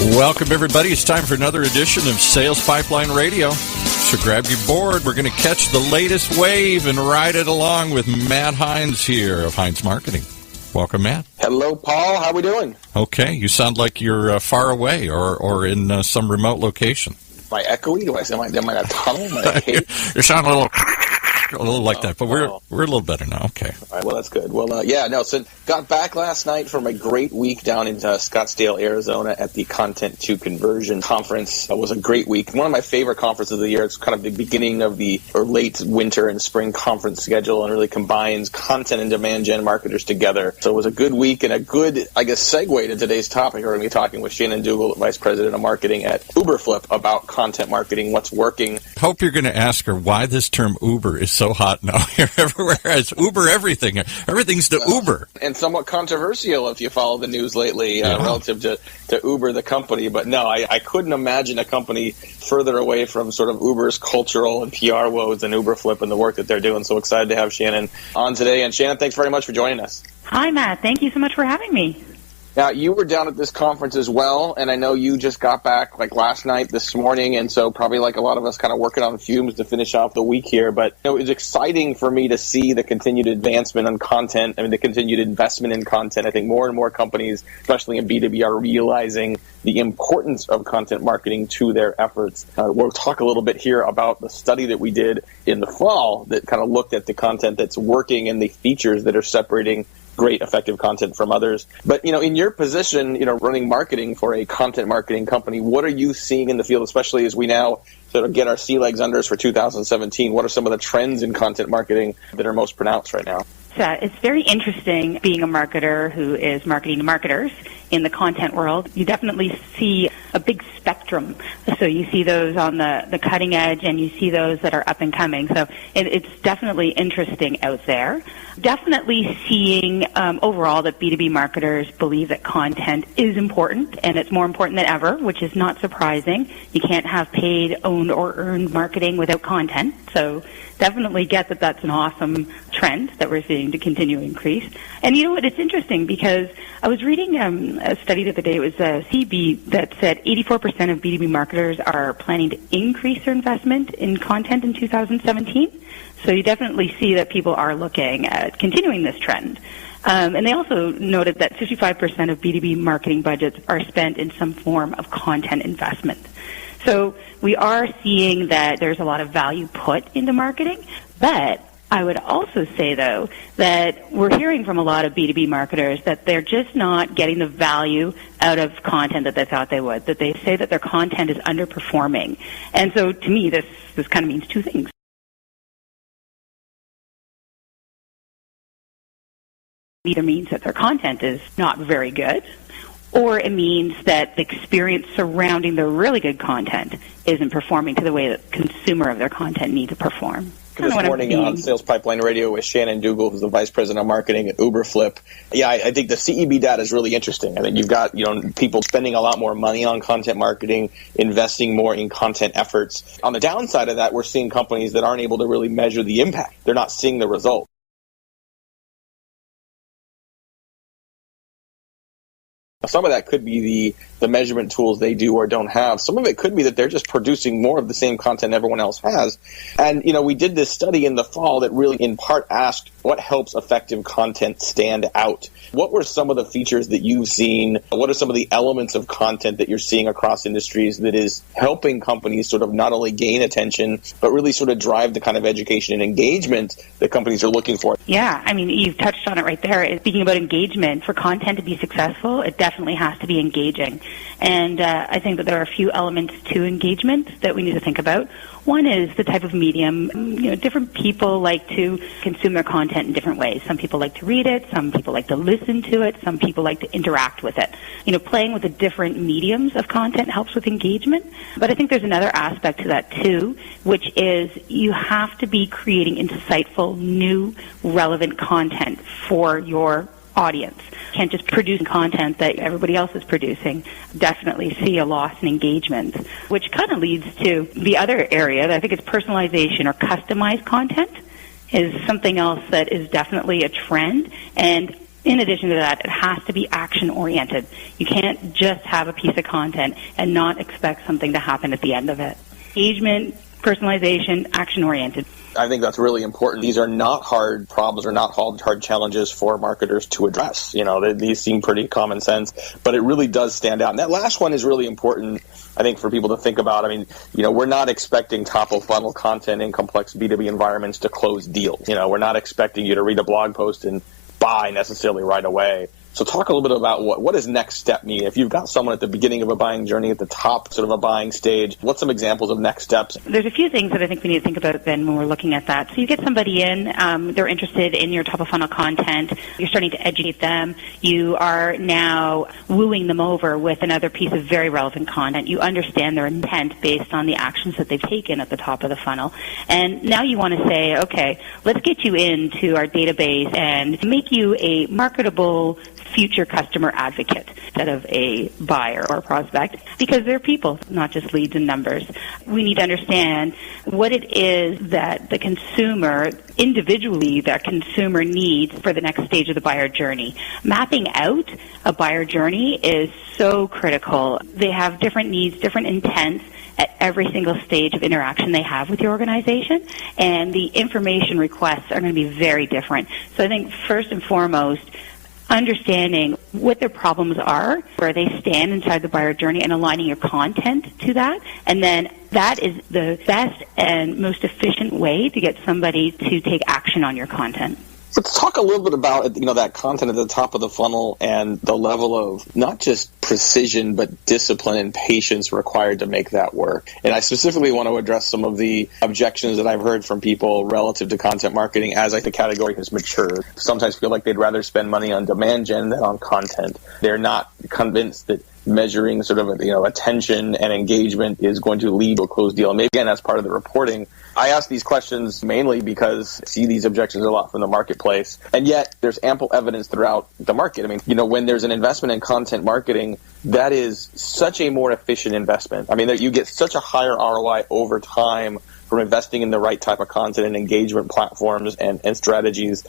Welcome, everybody. It's time for another edition of Sales Pipeline Radio. So grab your board. We're going to catch the latest wave and ride it along with Matt Hines here of Hines Marketing. Welcome, Matt. Hello, Paul. How we doing? Okay. You sound like you're far away or in some remote location. Am I echoey? Am I in a tunnel? You sound a little like that, but we're a little better now. Okay. All right, well, that's good. Well, so got back last night from a great week down in Scottsdale, Arizona at the Content to Conversion Conference. It was a great week. One of my favorite conferences of the year. It's kind of the beginning of the late winter and spring conference schedule and really combines content and demand gen marketers together. So it was a good week and a good, segue to today's topic. We're going to be talking with Shannon Dougall, Vice President of Marketing at Uberflip, about content marketing, what's working. Hope you're going to ask her why this term Uber is so hot now everywhere. It's Uber everything. Everything's the Uber. And somewhat controversial if you follow the news lately relative to Uber, the company. But no, I couldn't imagine a company further away from sort of Uber's cultural and PR woes than Uberflip and the work that they're doing. So excited to have Shannon on today. And Shannon, thanks very much for joining us. Hi, Matt. Thank you so much for having me. Now, you were down at this conference as well, and I know you just got back last night, this morning, and so probably like a lot of us kind of working on fumes to finish off the week here. But it was exciting for me to see the continued advancement on content, the continued investment in content. I think more and more companies, especially in B2B, are realizing the importance of content marketing to their efforts. We'll talk a little bit here about the study that we did in the fall that kind of looked at the content that's working and the features that are separating great effective content from others. But, in your position, running marketing for a content marketing company, what are you seeing in the field, especially as we now sort of get our sea legs under us for 2017? What are some of the trends in content marketing that are most pronounced right now? It's very interesting being a marketer who is marketing to marketers in the content world. You definitely see a big spectrum. So you see those on the cutting edge and you see those that are up and coming. So it's definitely interesting out there. Definitely seeing overall that B2B marketers believe that content is important and it's more important than ever, which is not surprising. You can't have paid, owned, or earned marketing without content. So definitely get that that's an awesome trend that we're seeing to continue to increase. And you know what? It's interesting because I was reading a study the other day. It was CB that said 84% of B2B marketers are planning to increase their investment in content in 2017. So you definitely see that people are looking at continuing this trend. And they also noted that 55% of B2B marketing budgets are spent in some form of content investment. So we are seeing that there's a lot of value put into marketing, but I would also say, though, that we're hearing from a lot of B2B marketers that they're just not getting the value out of content that they thought they would, that they say that their content is underperforming. And so to me, this kind of means two things. It either means that their content is not very good, or it means that the experience surrounding the really good content isn't performing to the way that the consumer of their content needs to perform. This morning on Sales Pipeline Radio with Shannon Dougall, who's the Vice President of Marketing at Uberflip. Yeah, I think the CEB data is really interesting. I think you've got people spending a lot more money on content marketing, investing more in content efforts. On the downside of that, we're seeing companies that aren't able to really measure the impact. They're not seeing the result. Some of that could be the measurement tools they do or don't have. Some of it could be that they're just producing more of the same content everyone else has. And, we did this study in the fall that really in part asked what helps effective content stand out. What were some of the features that you've seen? What are some of the elements of content that you're seeing across industries that is helping companies sort of not only gain attention, but really sort of drive the kind of education and engagement that companies are looking for? Yeah, you've touched on it right there. Speaking about engagement, for content to be successful, it definitely has to be engaging. And I think that there are a few elements to engagement that we need to think about. One is the type of medium. Different people like to consume their content in different ways. Some people like to read it. Some people like to listen to it. Some people like to interact with it. Playing with the different mediums of content helps with engagement. But I think there's another aspect to that, too, which is you have to be creating insightful, new, relevant content for your audience. You can't just produce content that everybody else is producing. Definitely see a loss in engagement, which kind of leads to the other area that I think is personalization or customized content is something else that is definitely a trend. And In addition to that, it has to be action-oriented. You can't just have a piece of content and not expect something to happen at the end of it. Engagement, personalization, action-oriented. I think that's really important. These are not hard problems or not hard challenges for marketers to address. These seem pretty common sense, but it really does stand out. And that last one is really important, I think, for people to think about. We're not expecting top-of-funnel content in complex B2B environments to close deals. We're not expecting you to read a blog post and buy necessarily right away. So talk a little bit about what does next step mean? If you've got someone at the beginning of a buying journey, at the top sort of a buying stage, what's some examples of next steps? There's a few things that I think we need to think about then when we're looking at that. So you get somebody in, they're interested in your top-of-funnel content, you're starting to educate them, you are now wooing them over with another piece of very relevant content. You understand their intent based on the actions that they've taken at the top of the funnel. And now you want to say, okay, let's get you into our database and make you a marketable future customer advocate instead of a buyer or prospect, because they're people, not just leads and numbers. We need to understand what it is that the consumer, individually, that consumer needs for the next stage of the buyer journey. Mapping out a buyer journey is so critical. They have different needs, different intents at every single stage of interaction they have with your organization, and the information requests are going to be very different. So I think first and foremost, understanding what their problems are, where they stand inside the buyer journey, and aligning your content to that. And then that is the best and most efficient way to get somebody to take action on your content. Let's talk a little bit about that content at the top of the funnel and the level of not just precision but discipline and patience required to make that work. And I specifically want to address some of the objections that I've heard from people relative to content marketing as the category has matured. Sometimes feel like they'd rather spend money on demand gen than on content. They're not convinced that measuring sort of attention and engagement is going to lead to a closed deal. And maybe, again, that's part of the reporting. I ask these questions mainly because I see these objections a lot from the marketplace, and yet there's ample evidence throughout the market. When there's an investment in content marketing, that is such a more efficient investment. That you get such a higher ROI over time from investing in the right type of content and engagement platforms and strategies,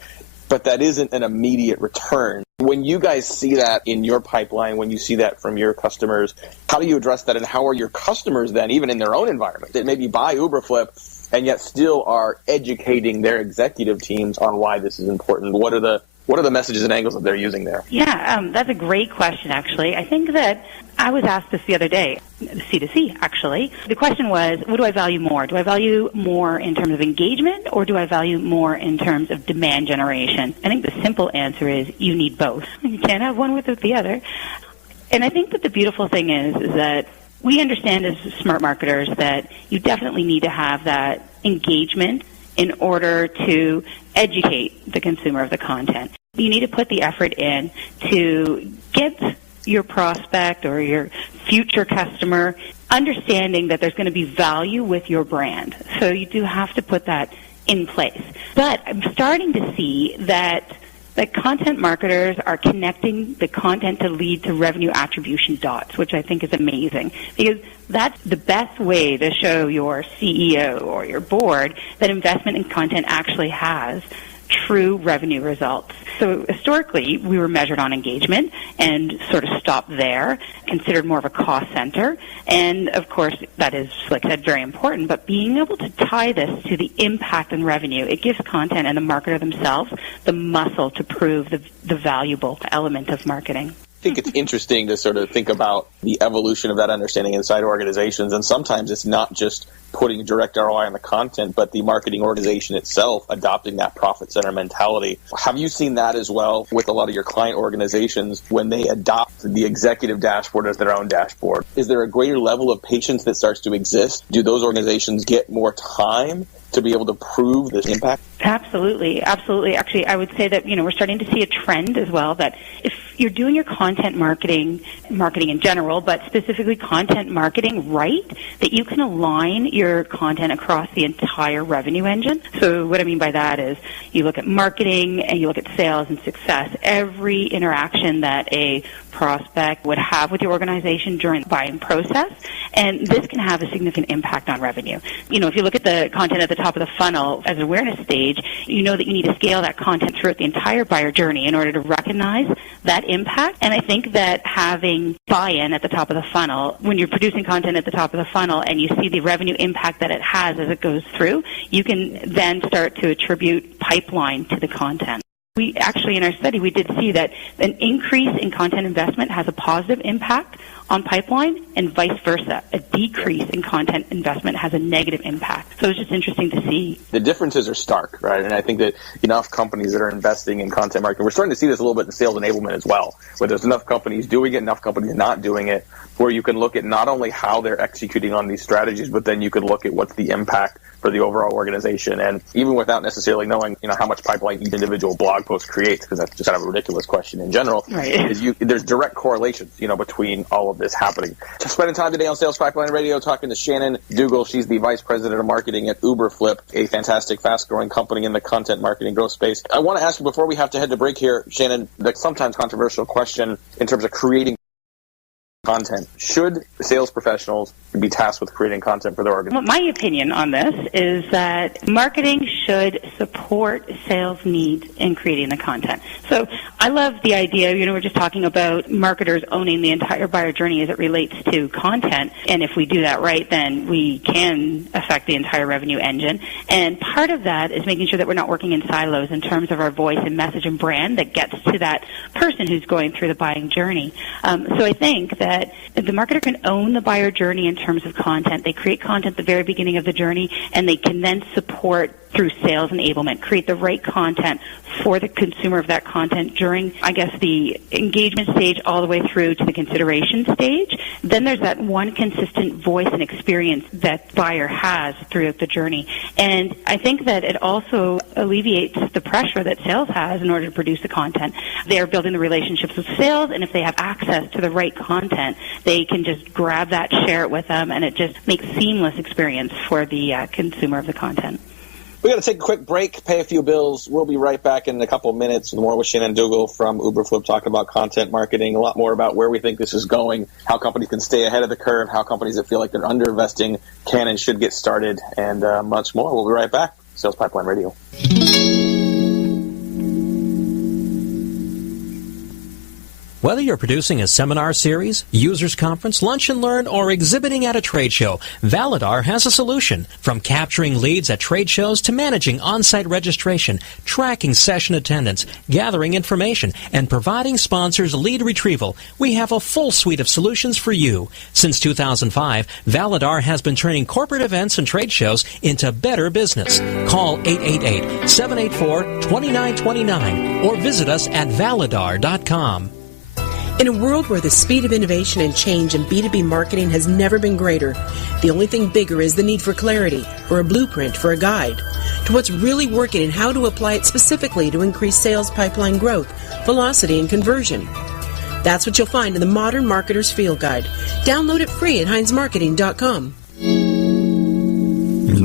but that isn't an immediate return. When you guys see that in your pipeline, when you see that from your customers, how do you address that, and how are your customers then, even in their own environment, that maybe buy Uberflip and yet still are educating their executive teams on why this is important? What are the messages and angles that they're using there? Yeah, that's a great question, actually. I think that I was asked this the other day, C2C, actually. The question was, what do I value more? Do I value more in terms of engagement, or do I value more in terms of demand generation? I think the simple answer is you need both. You can't have one without the other. And I think that the beautiful thing is that we understand as smart marketers that you definitely need to have that engagement in order to educate the consumer of the content. You need to put the effort in to get your prospect or your future customer understanding that there's going to be value with your brand. So you do have to put that in place. But I'm starting to see that content marketers are connecting the content to lead to revenue attribution dots, which I think is amazing, because that's the best way to show your CEO or your board that investment in content actually has true revenue results. So historically, we were measured on engagement and sort of stopped there, considered more of a cost center. And of course, that is, like I said, very important. But being able to tie this to the impact on revenue, it gives content and the marketer themselves the muscle to prove the valuable element of marketing. I think it's interesting to sort of think about the evolution of that understanding inside organizations. And sometimes it's not just putting direct ROI on the content, but the marketing organization itself adopting that profit center mentality. Have you seen that as well with a lot of your client organizations when they adopt the executive dashboard as their own dashboard? Is there a greater level of patience that starts to exist? Do those organizations get more time to be able to prove this impact? Absolutely. Absolutely. Actually, I would say that, we're starting to see a trend as well that if you're doing your content marketing in general, but specifically content marketing right, that you can align your content across the entire revenue engine. So what I mean by that is you look at marketing and you look at sales and success. Every interaction that a prospect would have with your organization during the buying process, and this can have a significant impact on revenue. If you look at the content at the top of the funnel as an awareness stage, stage, you know that you need to scale that content throughout the entire buyer journey in order to recognize that impact. And I think that having buy-in at the top of the funnel, when you're producing content at the top of the funnel and you see the revenue impact that it has as it goes through, you can then start to attribute pipeline to the content. We actually, in our study, we did see that an increase in content investment has a positive impact on pipeline, and vice versa. A decrease in content investment has a negative impact. So it's just interesting to see. The differences are stark, right? And I think that enough companies that are investing in content marketing, we're starting to see this a little bit in sales enablement as well, where there's enough companies doing it, enough companies not doing it, where you can look at not only how they're executing on these strategies, but then you could look at what's the impact for the overall organization. And even without necessarily knowing, how much pipeline each individual blog post creates, because that's just kind of a ridiculous question in general, right. There's direct correlations, between all of this happening. Just spending time today on Sales Pipeline Radio talking to Shannon Dougall. She's the Vice President of Marketing at Uberflip, a fantastic, fast-growing company in the content marketing growth space. I want to ask you, before we have to head to break here, Shannon, the sometimes controversial question in terms of creating content. Should sales professionals be tasked with creating content for their organization? My opinion on this is that marketing should support sales needs in creating the content. So I love the idea, we're just talking about marketers owning the entire buyer journey as it relates to content. And if we do that right, then we can affect the entire revenue engine. And part of that is making sure that we're not working in silos in terms of our voice and message and brand that gets to that person who's going through the buying journey. So I think that the marketer can own the buyer journey in terms of content. They create content at the very beginning of the journey, and they can then support through sales enablement, create the right content for the consumer of that content during, the engagement stage all the way through to the consideration stage. Then there's that one consistent voice and experience that buyer has throughout the journey. And I think that it also alleviates the pressure that sales has in order to produce the content. They are building the relationships with sales, and if they have access to the right content, they can just grab that, share it with them, and it just makes seamless experience for the consumer of the content. We got to take a quick break, pay a few bills. We'll be right back in a couple of minutes with more with Shannon Dougall from Uberflip, talking about content marketing, a lot more about where we think this is going, how companies can stay ahead of the curve, how companies that feel like they're underinvesting can and should get started, and much more. We'll be right back. Sales Pipeline Radio. Whether you're producing a seminar series, users conference, lunch and learn, or exhibiting at a trade show, Validar has a solution. From capturing leads at trade shows to managing on-site registration, tracking session attendance, gathering information, and providing sponsors lead retrieval, we have a full suite of solutions for you. Since 2005, Validar has been turning corporate events and trade shows into better business. Call 888-784-2929 or visit us at validar.com. In a world where the speed of innovation and change in B2B marketing has never been greater, the only thing bigger is the need for clarity, for a blueprint, for a guide to what's really working and how to apply it specifically to increase sales pipeline growth, velocity, and conversion. That's what you'll find in the Modern Marketer's Field Guide. Download it free at HeinzMarketing.com.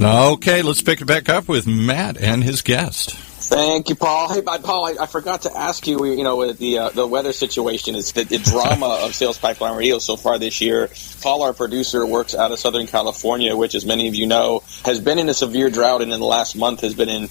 Okay, let's pick it back up with Matt and his guest. Thank you, Paul. Hey, Paul, I forgot to ask you, the weather situation is the drama of Sales Pipeline Radio so far this year. Paul, our producer, works out of Southern California, which, as many of you know, has been in a severe drought, and in the last month has been in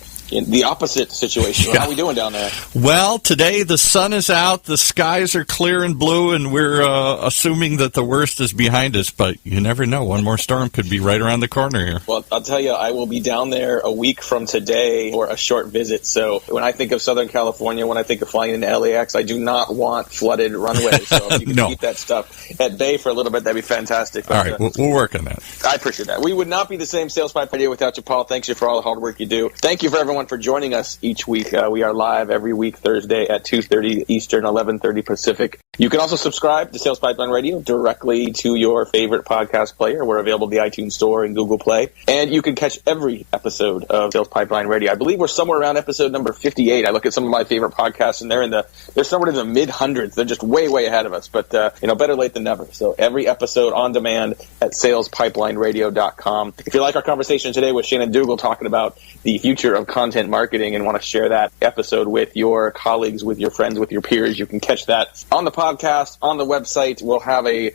the opposite situation. Yeah. How are we doing down there? Well, today the sun is out, the skies are clear and blue, and we're assuming that the worst is behind us, but you never know. One more storm could be right around the corner here. Well, I'll tell you, I will be down there a week from today for a short visit. So when I think of Southern California, when I think of flying into LAX, I do not want flooded runways. So if you can keep that stuff at bay for a little bit, that'd be fantastic. But, all right, we'll work on that. I appreciate that. We would not be the same Sales Pipe Radio without you, Paul. Thanks you for all the hard work you do. Thank you for everyone for joining us each week. We are live every week Thursday at 2:30 Eastern, 11:30 Pacific. You can also subscribe to Sales Pipeline Radio directly to your favorite podcast player. We're available at the iTunes Store and Google Play. And you can catch every episode of Sales Pipeline Radio. I believe we're somewhere around episode number 58. I look at some of my favorite podcasts, and they're somewhere in the mid-hundreds. They're just way, way ahead of us. But, better late than never. So every episode on demand at salespipelineradio.com. If you like our conversation today with Shannon Dougall talking about the future of content marketing and want to share that episode with your colleagues, with your friends, with your peers, you can catch that on the podcast, on the website. We'll have a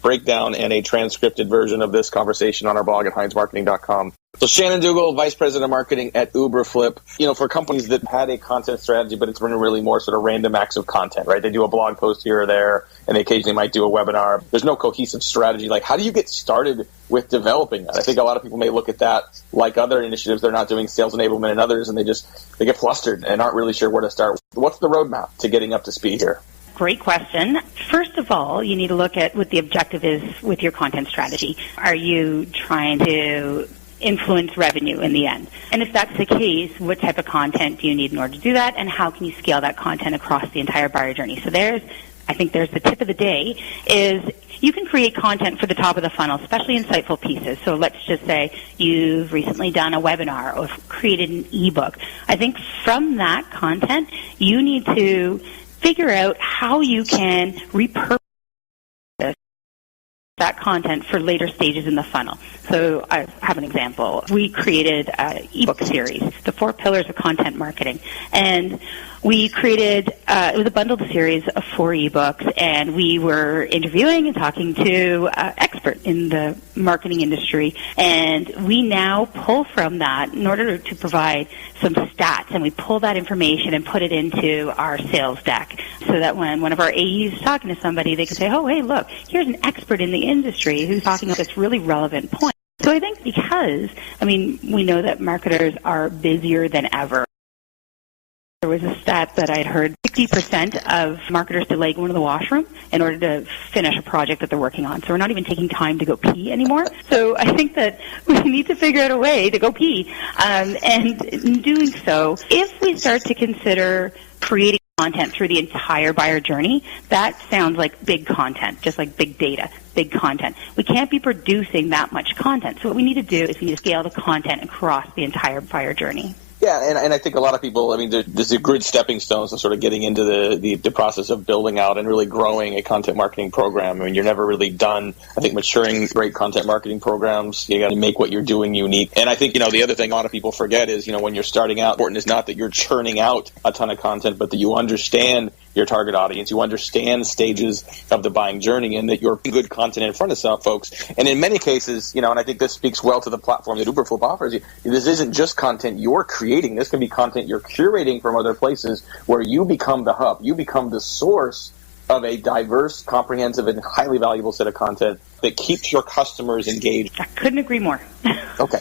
breakdown and a transcripted version of this conversation on our blog at HeinzMarketing.com. So Shannon Dougall, Vice President of Marketing at Uberflip. For companies that had a content strategy, but it's been really more sort of random acts of content, right? They do a blog post here or there, and they occasionally might do a webinar. There's no cohesive strategy. Like, how do you get started with developing that? I think a lot of people may look at that like other initiatives. They're not doing sales enablement and others, and they get flustered and aren't really sure where to start. What's the roadmap to getting up to speed here? Great question. First of all, you need to look at what the objective is with your content strategy. Are you trying to influence revenue in the end? And if that's the case, what type of content do you need in order to do that, and how can you scale that content across the entire buyer journey? So I think there's the tip of the day is you can create content for the top of the funnel, especially insightful pieces. So let's just say you've recently done a webinar or created an ebook. I think from that content, you need to figure out how you can repurpose that content for later stages in the funnel. So I have an example. We created an ebook series, The 4 Pillars of Content Marketing. And we created, it was a bundled series of 4 ebooks, and we were interviewing and talking to experts in the marketing industry. And we now pull from that in order to provide some stats, and we pull that information and put it into our sales deck so that when one of our AEs is talking to somebody, they can say, oh, hey, look, here's an expert in the industry who's talking about this really relevant point. So I think because, we know that marketers are busier than ever. There was a stat that I'd heard 60% of marketers delay going to the washroom in order to finish a project that they're working on. So we're not even taking time to go pee anymore. So I think that we need to figure out a way to go pee. And in doing so, if we start to consider creating content through the entire buyer journey, that sounds like big content, just like big data, big content. We can't be producing that much content. So what we need to do is we need to scale the content across the entire buyer journey. Yeah, and I think a lot of people, there's a good stepping stones to sort of getting into the process of building out and really growing a content marketing program. You're never really done. I think maturing great content marketing programs, you got to make what you're doing unique. And I think, the other thing a lot of people forget is, when you're starting out, important is not that you're churning out a ton of content, but that you understand your target audience, you understand stages of the buying journey, and that you're putting good content in front of some folks. And in many cases, and I think this speaks well to the platform that Uberflip offers, this isn't just content you're creating. This can be content you're curating from other places where you become the hub. You become the source of a diverse, comprehensive, and highly valuable set of content that keeps your customers engaged. I couldn't agree more. Okay.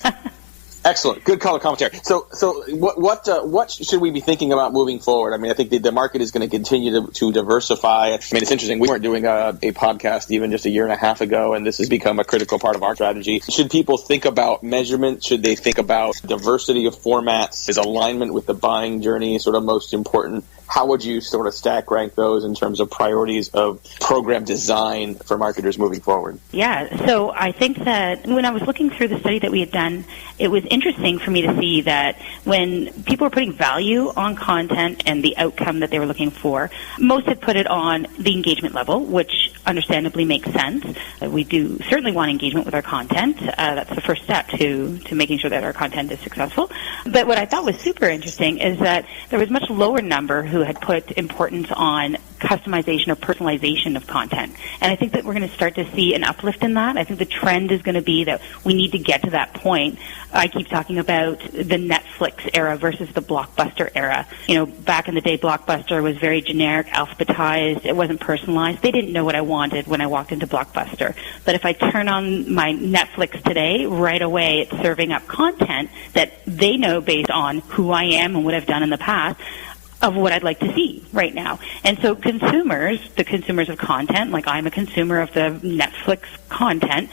Excellent. Good color commentary. So what should we be thinking about moving forward? I think the market is going to continue to diversify. It's interesting. We weren't doing a podcast even just a year and a half ago, and this has become a critical part of our strategy. Should people think about measurement? Should they think about diversity of formats? Is alignment with the buying journey sort of most important? How would you sort of stack rank those in terms of priorities of program design for marketers moving forward? Yeah, so I think that when I was looking through the study that we had done, it was interesting for me to see that when people were putting value on content and the outcome that they were looking for, most had put it on the engagement level, which understandably makes sense. We do certainly want engagement with our content. That's the first step to making sure that our content is successful. But what I thought was super interesting is that there was much lower number who had put importance on customization or personalization of content. And I think that we're going to start to see an uplift in that. I think the trend is going to be that we need to get to that point. I keep talking about the Netflix era versus the Blockbuster era. Back in the day, Blockbuster was very generic, alphabetized. It wasn't personalized. They didn't know what I wanted when I walked into Blockbuster. But if I turn on my Netflix today, right away it's serving up content that they know based on who I am and what I've done in the past, of what I'd like to see right now. And so the consumers of content, like I'm a consumer of the Netflix content,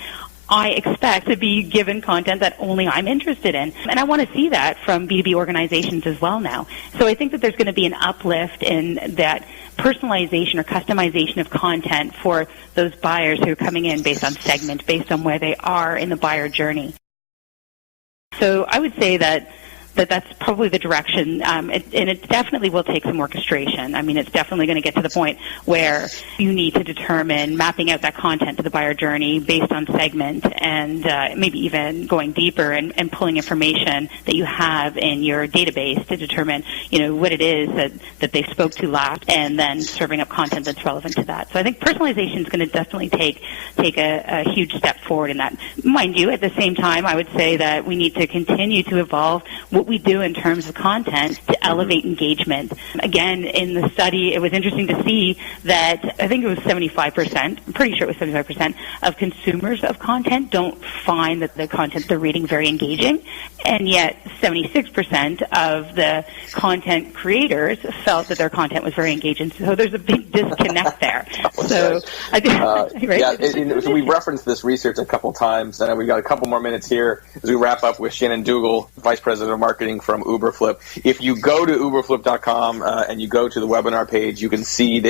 I expect to be given content that only I'm interested in. And I want to see that from B2B organizations as well now. So I think that there's going to be an uplift in that personalization or customization of content for those buyers who are coming in based on segment, based on where they are in the buyer journey. So I would say that that's probably the direction, and it definitely will take some orchestration. I mean, it's definitely going to get to the point where you need to determine mapping out that content to the buyer journey based on segment, and maybe even going deeper and pulling information that you have in your database to determine, what it is that they spoke to last, and then serving up content that's relevant to that. So I think personalization is going to definitely take a huge step forward in that. Mind you, at the same time, I would say that we need to continue to evolve what we do in terms of content to elevate engagement. Again, in the study, it was interesting to see that I think it was 75%, I'm pretty sure it was 75% of consumers of content don't find that the content they're reading very engaging, and yet 76% of the content creators felt that their content was very engaging. So there's a big disconnect there. So I think, right? So we've referenced this research a couple times, and we've got a couple more minutes here as we wrap up with Shannon Dougall, Vice President of Marketing from Uberflip. If you go to uberflip.com and you go to the webinar page, you can see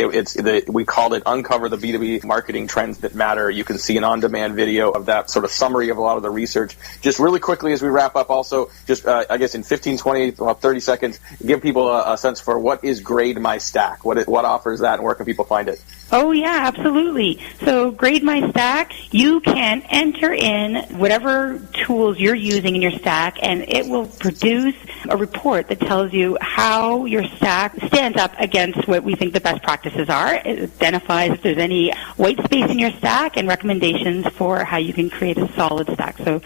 we called it Uncover the B2B Marketing Trends That Matter. You can see an on-demand video of that sort of summary of a lot of the research. Just really quickly as we wrap up, also, just I guess in 15, 20, 30 seconds, give people a sense for what is Grade My Stack, what offers that, and where can people find it? Oh, yeah, absolutely. So Grade My Stack, you can enter in whatever tools you're using in your stack, and it will produce a report that tells you how your stack stands up against what we think the best practices are. It identifies if there's any white space in your stack and recommendations for how you can create a solid stack. So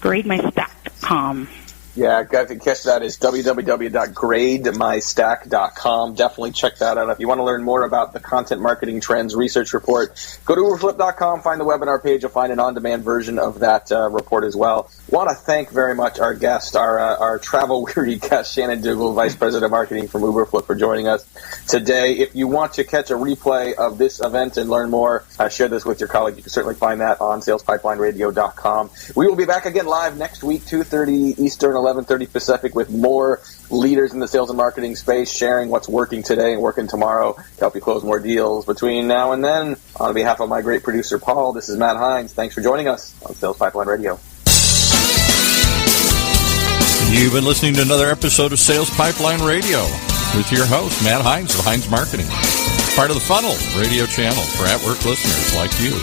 grademystack.com. Yeah, to catch that is www.grademystack.com. Definitely check that out. If you want to learn more about the Content Marketing Trends Research Report, go to uberflip.com, find the webinar page. You'll find an on-demand version of that report as well. Want to thank very much our guest, our travel-weary guest, Shannon Dougall, Vice President of Marketing from Uberflip, for joining us today. If you want to catch a replay of this event and learn more, share this with your colleague. You can certainly find that on salespipelineradio.com. We will be back again live next week, 2:30 Eastern, 11:30 Pacific, with more leaders in the sales and marketing space sharing what's working today and working tomorrow to help you close more deals between now and then. On behalf of my great producer, Paul, this is Matt Hines. Thanks for joining us on Sales Pipeline Radio. You've been listening to another episode of Sales Pipeline Radio with your host, Matt Hines of Hines Marketing, part of the Funnel radio channel for at-work listeners like you.